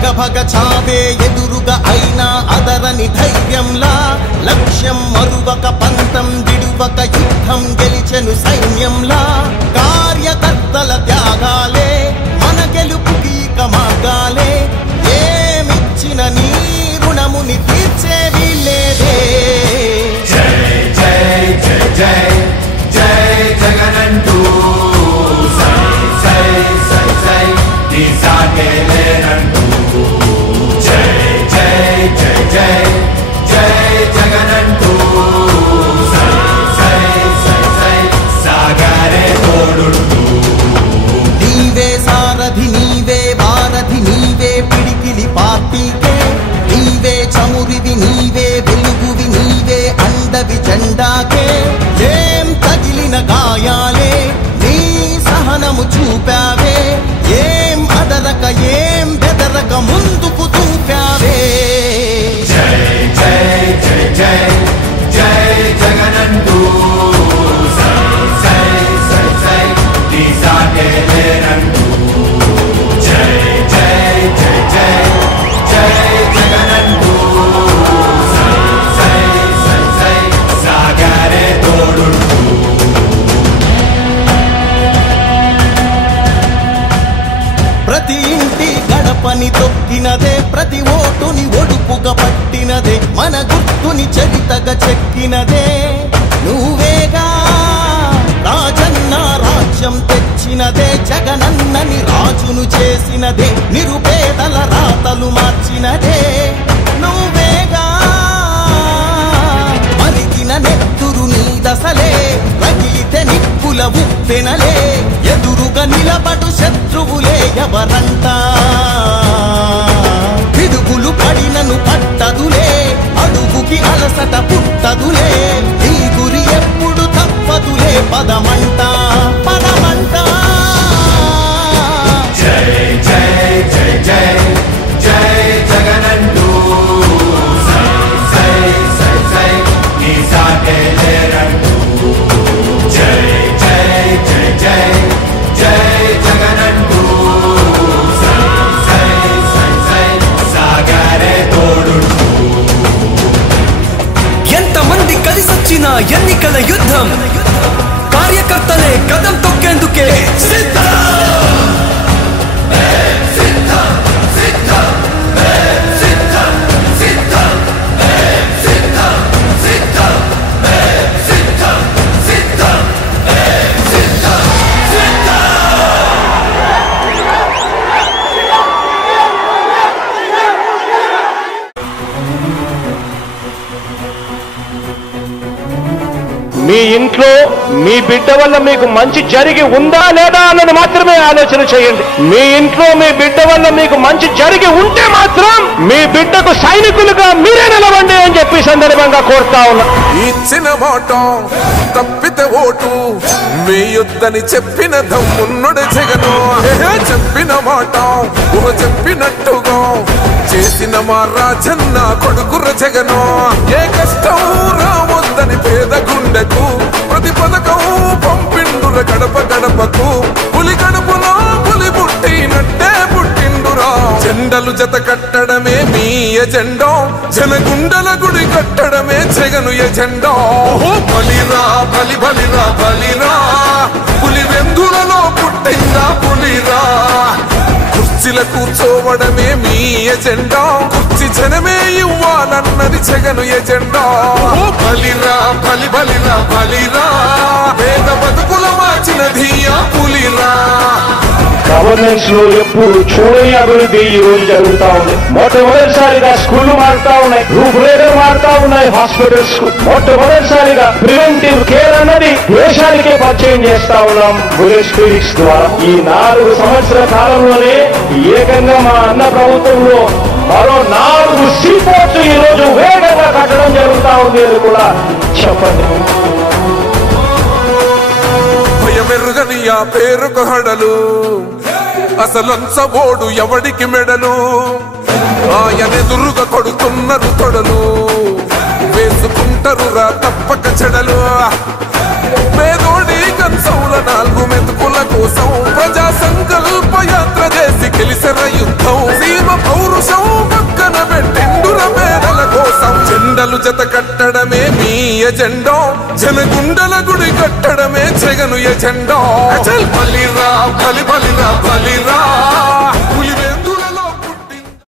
భగ భగ చావే ఎదురుగా అయినా అదరని ధైర్యంలా లక్ష్యం మరువక పంతం విడువక యుద్ధం గెలిచెను సైన్యంలా కార్యకర్తల త్యాగాలే మన గెలుపుకి మార్గాలే ఏమిచ్చిన నీ రుణముని తీర్చేవి లేదే జై జై జై జై జై జగనంటూ సై సై సై సై నీ సాగే లేనంటూ జై జై జై జై జై జగనంటూ సై సై సై సై సాగరే తోడుంటూ నీవే సారథి నీవే వారధి నీవే పిడికిలి పార్టీకే నీవే చమురివి నీవే వెలుగువి నీవే అండవి జెండాకే ఏం తగిలిన గాయాలే నీ సహనము చూపావే ఏం అదరక ఏం బెదరక ముందుకు చూపావే జై జై జై జై జై జగనంటూ సై సై సై సై నీ సాగే లేనంటూ జై జై జై జై జై జగనంటూ సై సై సై సై సాగరే తోడుంటూ ప్రతి ఇంటి గడపని తొక్కినదే ప్రతి ఓటుని ఒడుపుగా పట్టినదే మన గుర్తుని చరితగా చెక్కినదే నువ్వేగా రాజన్న రాజ్యం తెచ్చినదే జగనన్నని రాజును చేసినదే నిరుపేదల రాతలు మార్చినదే నువ్వేగా మరిగిన నెత్తురు నీ దశలే రగిలితే నిప్పుల ఉప్పెనలే ఎదురుగా నిలబడు శత్రువులే ఎవరంట పిడుగులు పడినను పట్టదులే అడుగుకి అలసట పుట్టదులే నీ గురి ఎప్పుడు తప్పదులే పదమంట పదమంట జై జై జై జై జై జగనంటూ సై సై సై సై నీ సాగే లేనంటూ జై జై జై జై జై జగనంటూ సై సై సై సై సాగరే తోడుంటూ ఎంతమంది కలిసొచ్చిన ఎన్నికల యుద్ధం కార్యకర్తలే కదం తొక్కేందుకే సిద్ధం మీ ఇంట్లో మీ బిడ్డ వల్ల మీకు మంచి జరిగి ఉందా లేదా అన్నది మాత్రమే ఆలోచన చేయండి. మీ ఇంట్లో మీ బిడ్డ వల్ల మీకు మంచి జరిగి ఉంటే మాత్రం మీ బిడ్డకు సైనికులుగా మీరే నిలవండి అని చెప్పి సందర్భంగా కోరుతా ఉన్నా. ఇచ్చిన మాట తప్పితే ఓటు వేయొద్దని చెప్పిన దమ్మున్నడు జగను. చెప్పిన మాట చెప్పినట్టుగా చేసిన మా రాజన్న కొడుకుర జగను. ఏ కష్టం రావద్దని పేద గుండెకు ప్రతి పథకం పంపిండుర గడప గడపకు. పులి గడపలో పులి పుట్టినట్టే పుట్టిండురా. జెండలు జత కట్టడమే మీ ఎజెండా, జనగుండల గుడి కట్టడమే జగను ఎజెండా. బలిరా బలి బలిరా బలిరా, పులి వెందులలో పుట్టిందా పులిరా. కుర్చీల కూర్చోవడమే మీ ఎజెండా, కుర్చీ జనమే ఇవ్వాలన్నది జగను ఎజెండా. బలిరా బలి బలిరా బలిరా, పేద బతుకుల మార్చినది ఆ పులిరా. గవర్నెన్స్ లో ఎప్పుడు చూడని అభివృద్ధి ఈ రోజు జరుగుతా ఉంది. మొట్టమొదటిసారిగా స్కూళ్లు మారుతా ఉన్నాయి, రూపురేఖలు మారుతా ఉన్నాయి. హాస్పిటల్స్ మొట్టమొదటిసారిగా ప్రివెంటివ్ కేర్ అన్నది దేశానికే పరిచయం చేస్తా ఉన్నాం బుల్లెట్ క్లినిక్స్ ద్వారా. ఈ 4 సంవత్సరాల కాలంలోనే ఏకంగా మా అన్న ప్రభుత్వంలో మరో 4 సీపోర్ట్స్ ఈ రోజు వేగంగా కట్టడం జరుగుతా ఉంది అని కూడా చెప్పండి. భయమెరుగని ఆ పేరుకు హడలు, అసలంచబోడు ఎవడికి మెడలు. ఆయనెదురుగా కొడుతున్నారు తొడలు, వేసుకుంటారు రా తప్పక చెడలు. పేదోడి కంచౌల 4 మెతుకుల కోసం ప్రజా సంకల్ప యాత్ర చేసి గెలిసిన యుద్ధం. సీమ పౌరు జెండలు జత కట్టడమే మీ ఎజెండా జనగుండల గుడి కట్టడమే జగను ఎజెండా బలిరా బలిరా బలిరా